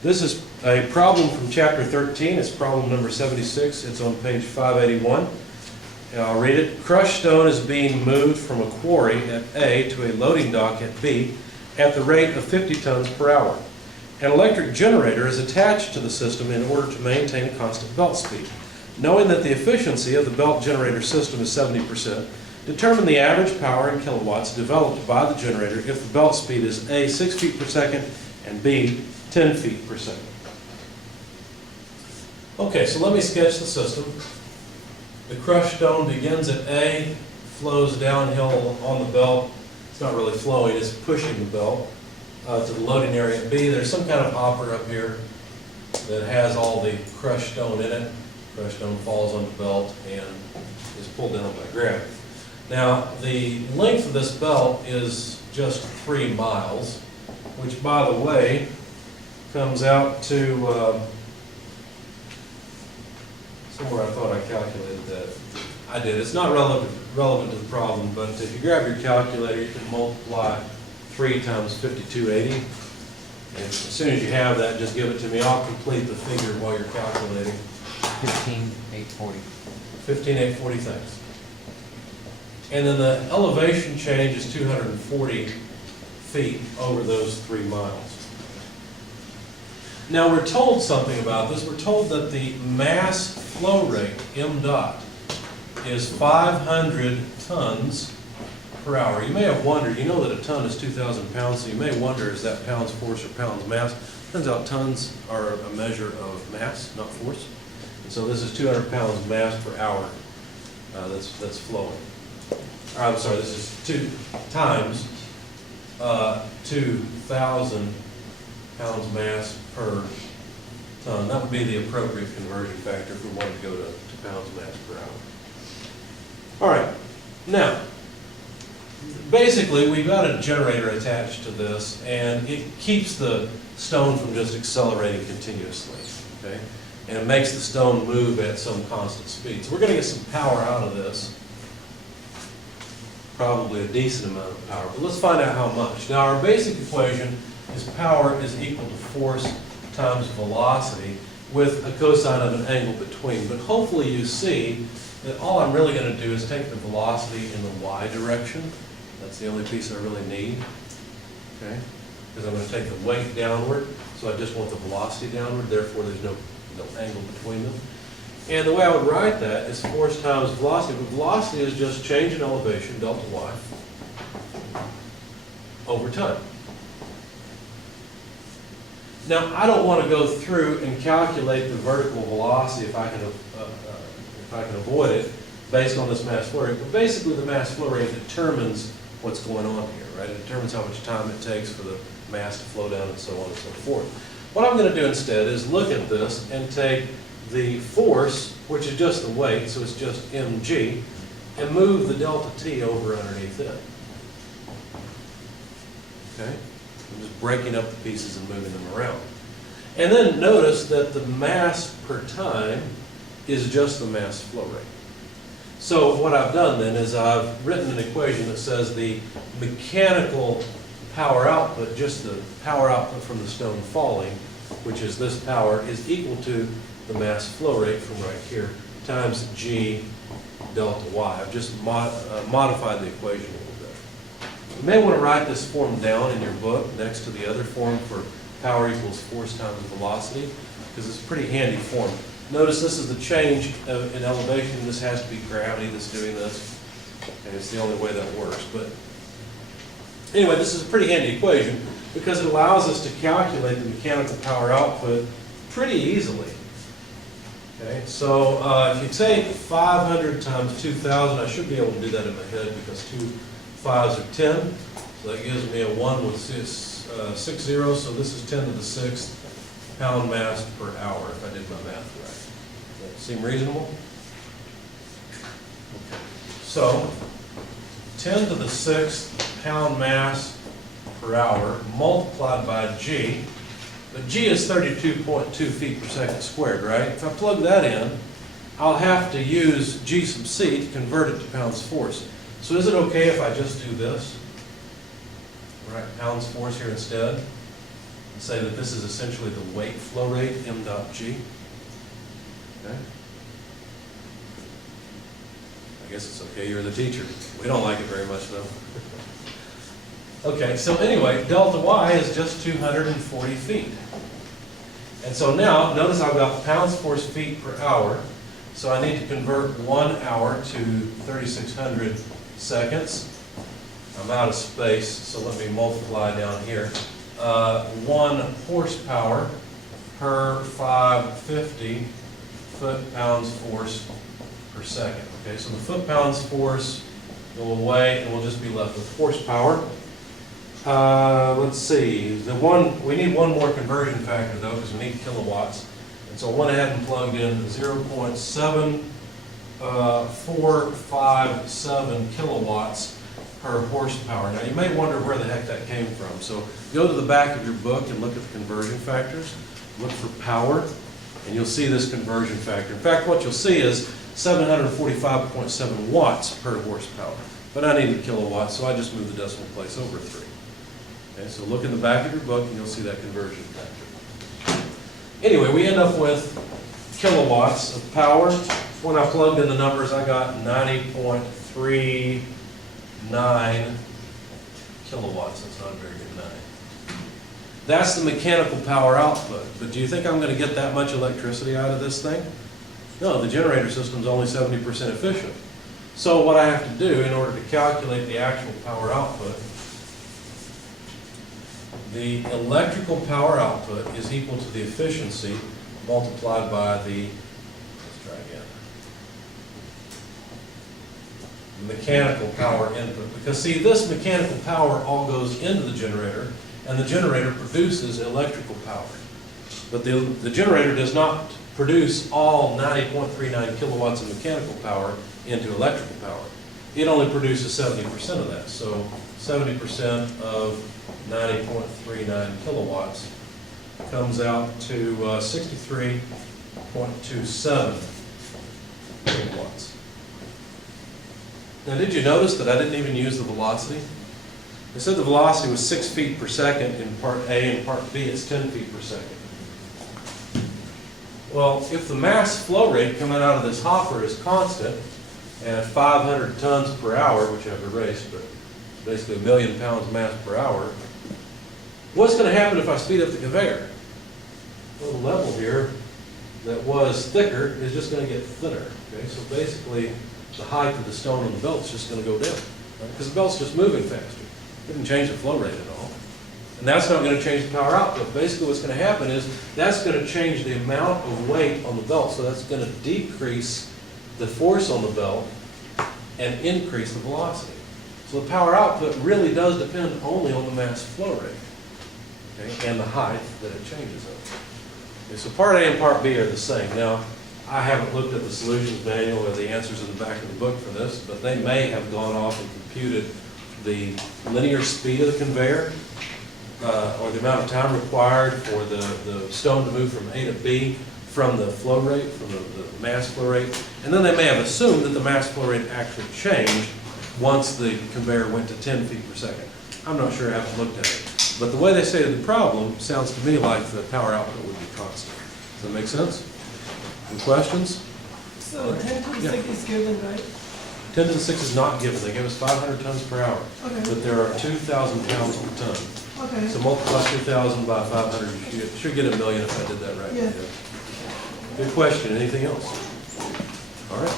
This is a problem from chapter 13. It's problem number 76. It's on page 581. And I'll read it. Crushed stone is being moved from a quarry at A to a loading dock at B at the rate of 50 tons per hour. An electric generator is attached to the system in order to maintain a constant belt speed. Knowing that the efficiency of the belt generator system is 70%, determine the average power in kilowatts developed by the generator if the belt speed is A, 6 feet per second, and B, 10 feet per second. Okay, so let me sketch the system. The crushed stone begins at A, flows downhill on the belt. It's not really flowing, it's pushing the belt to the loading area at B. There's some kind of hopper up here that has all the crushed stone in it. Crushed stone falls on the belt and is pulled down by gravity. Now, the length of this belt is just 3 miles, which, by the way, comes out to somewhere I thought I calculated that. I did. It's not relevant to the problem, but if you grab your calculator, you can multiply 3 times 5280. And as soon as you have that, just give it to me. I'll complete the figure while you're calculating. 15,840. 15,840, thanks. And then the elevation change is 240 feet over those 3 miles. Now we're told something about this. We're told that the mass flow rate, m dot, is 500 tons per hour. You may have wondered, you know that a ton is 2,000 pounds, so you may wonder, is that pounds force or pounds mass? Turns out tons are a measure of mass, not force. And so this is 200 pounds mass per hour that's flowing. I'm sorry, this is 2 times 2,000 pounds mass per ton. That would be the appropriate conversion factor if we wanted to go to pounds mass per hour. All right, now, basically we've got a generator attached to this, and it keeps the stone from just accelerating continuously, okay? And it makes the stone move at some constant speed. So we're going to get some power out of this, probably a decent amount of power, but let's find out how much. Now our basic equation is power is equal to force times velocity with a cosine of an angle between. But hopefully you see that all I'm really going to do is take the velocity in the y direction. That's the only piece I really need, okay? Because I'm going to take the weight downward, so I just want the velocity downward, therefore there's no angle between them. And the way I would write that is force times velocity, but velocity is just change in elevation, delta y, over time. Now, I don't want to go through and calculate the vertical velocity if I can avoid it based on this mass flow rate, but basically the mass flow rate determines what's going on here, right? It determines how much time it takes for the mass to flow down and so on and so forth. What I'm going to do instead is look at this and take the force, which is just the weight, so it's just mg, and move the delta t over underneath it. Okay? I'm just breaking up the pieces and moving them around. And then notice that the mass per time is just the mass flow rate. So what I've done then is I've written an equation that says the mechanical power output, just the power output from the stone falling, which is this power, is equal to the mass flow rate from right here times g delta y. I've just modified the equation a little bit. You may want to write this form down in your book next to the other form for power equals force times velocity, because it's a pretty handy form. Notice this is the change in elevation. This has to be gravity that's doing this, and it's the only way that works. But anyway, this is a pretty handy equation because it allows us to calculate the mechanical power output pretty easily. Okay, so if you take 500 times 2,000, I should be able to do that in my head because 2 5s are 10. So that gives me a 1 with 6 zeros, so this is 10 to the 6th pound mass per hour if I did my math right. Does that seem reasonable? Okay. So 10 to the 6th pound mass per hour multiplied by g. But g is 32.2 feet per second squared, right? If I plug that in, I'll have to use g sub c to convert it to pounds force. So is it okay if I just do this? Right, pounds force here instead? say that this is essentially the weight flow rate, M dot G. Okay? I guess it's okay, you're the teacher. We don't like it very much though. Okay, so anyway, delta Y is just 240 feet. And so now, notice I've got pounds force feet per hour. So I need to convert 1 hour to 3,600 seconds. I'm out of space, so let me multiply down here. 1 horsepower per 550 foot-pounds force per second. Okay, so the foot-pounds force go away, and we'll just be left with horsepower. Let's see, we need one more conversion factor though, because we need kilowatts. And so I went ahead and plugged in 0.7457 kilowatts per horsepower. Now you may wonder where the heck that came from. So go to the back of your book and look at the conversion factors. Look for power, and you'll see this conversion factor. In fact, what you'll see is 745.7 watts per horsepower. But I needed kilowatts, so I just moved the decimal place over 3. Okay, so look in the back of your book and you'll see that conversion factor. Anyway, we end up with kilowatts of power. When I plugged in the numbers, I got 90.39 kilowatts. That's not a very good 9. That's the mechanical power output. But do you think I'm going to get that much electricity out of this thing? No, the generator system is only 70% efficient. So what I have to do in order to calculate the actual power output, the electrical power output is equal to the efficiency multiplied by the, let's try again, the mechanical power input. Because see, this mechanical power all goes into the generator, and the generator produces electrical power. But the generator does not produce all 90.39 kilowatts of mechanical power into electrical power. It only produces 70% of that. So 70% of 90.39 kilowatts comes out to 63.27 kilowatts. Now, did you notice that I didn't even use the velocity? They said the velocity was 6 feet per second in part A, and part B it's 10 feet per second. Well, if the mass flow rate coming out of this hopper is constant at 500 tons per hour, which I've erased, but basically 1 million pounds mass per hour, what's going to happen if I speed up the conveyor? Well, the level here that was thicker is just going to get thinner. Okay, so basically the height of the stone on the belt is just going to go down, right? Because the belt's just moving faster. It didn't change the flow rate at all. And that's not going to change the power output. Basically what's going to happen is that's going to change the amount of weight on the belt. So that's going to decrease the force on the belt and increase the velocity. So the power output really does depend only on the mass flow rate, okay, and the height that it changes over. Okay, so part A and part B are the same. Now, I haven't looked at the solutions manual or the answers in the back of the book for this, but they may have gone off and computed the linear speed of the conveyor, or the amount of time required for the stone to move from A to B from the flow rate, from the mass flow rate. And then they may have assumed that the mass flow rate actually changed once the conveyor went to 10 feet per second. I'm not sure, I haven't looked at it. But the way they stated the problem sounds to me like the power output would be constant. Does that make sense? Any questions? So 10 to the 6 is given, right? 10 to the 6 is not given. They give us 500 tons per hour. Okay. But there are 2,000 pounds per ton. Okay. So multiply 2,000 by 500, you should get 1 million if I did that right. Yeah. Good question. Anything else? All right.